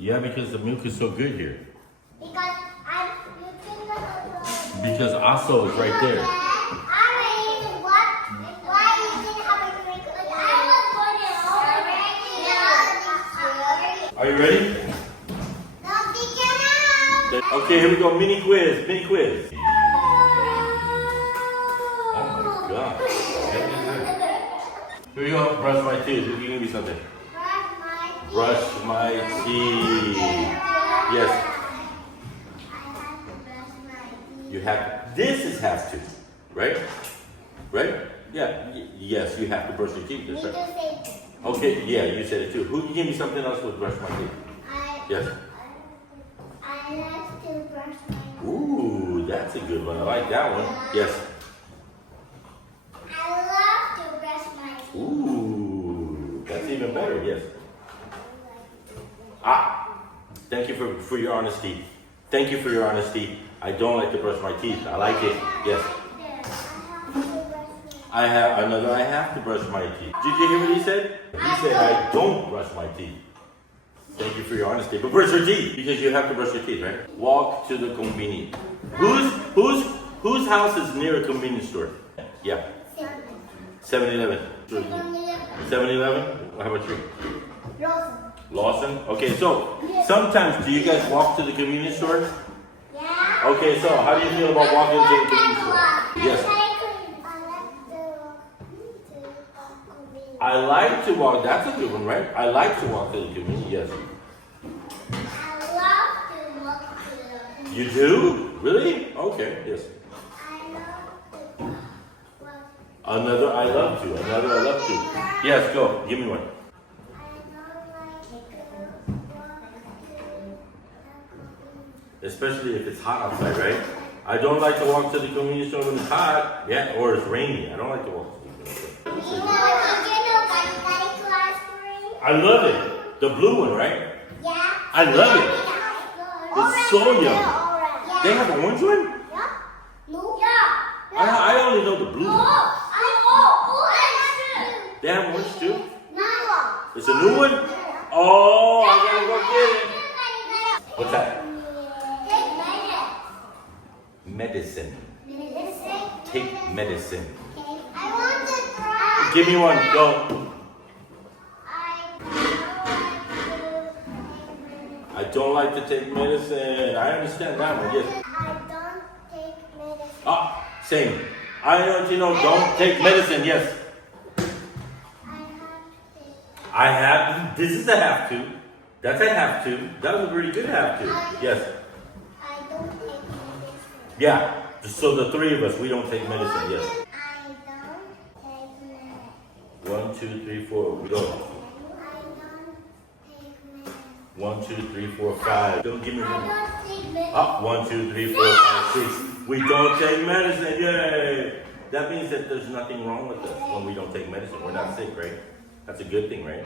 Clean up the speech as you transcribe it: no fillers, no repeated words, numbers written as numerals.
Yeah, because the milk is so good here. Because I'm using the Because Aso is right there. Why you didn't have a drink? I was going to Are you ready? No, be careful. Okay, here we go. Mini quiz. Mini quiz. Oh my God. Here we go. Brush my teeth. You give me something. Brush my teeth. Yes. You have. This is have to, right? Right? Yeah. Yes, you have to brush your teeth. That's right. Okay. Yeah, you said it too. Who can give me something else with brush my teeth? Yes. I like to brush my teeth. Ooh, that's a good one. I like that one. Yes. I love to brush my teeth. Ooh, that's even better. Yes. Ah, thank you for your honesty. Thank you for your honesty. I don't like to brush my teeth. I like it. Yes. I have to brush my teeth. Did you hear what he said? He said I don't brush my teeth. Thank you for your honesty. But brush your teeth because you have to brush your teeth, right? Walk to the convenience. Whose house is near a convenience store? Yeah. 7-Eleven. 7-Eleven? How about you? Lawson? Okay, so sometimes do you guys walk to the convenience store? Yeah. Okay, so how do you feel about walking to the convenience store? Yes. I like to walk. That's a good one, right? I like to walk to the convenience. Yes. I love to walk to the. You do? Really? Okay. Yes. I love to walk. Another I love to. Another I love to. Yes, go. Give me one. Especially if it's hot outside, right? I don't like to walk to the convenience store when it's hot. Yeah, or it's rainy. I don't like to walk to the convenience store. I love it. The blue one, right? Yeah. I love it. It's so yummy. They have an orange one? Yeah. No. Yeah. I only know the blue one. They have orange too? No. It's a new one? Oh, I gotta go get it. What's that? Medicine. Take medicine. I want to try. Give me one. Go. I don't like to take medicine. I understand that one. Yes. I don't take medicine. Ah, same. I don't take medicine. Yes. I have. This is a have to. That's a have to. That was a really good have to. Yes. I don't take medicine. Yeah. So the three of us, we don't take medicine. Yes. I don't take medicine. 1, 2, 3, 4. We go. I don't take medicine. 1, 2, 3, 4, 5. Don't give me one. I don't take medicine. Up. 1, 2, 3, 4, 5, 6. We don't take medicine. Yay! That means that there's nothing wrong with us when we don't take medicine. We're not sick, right? That's a good thing, right?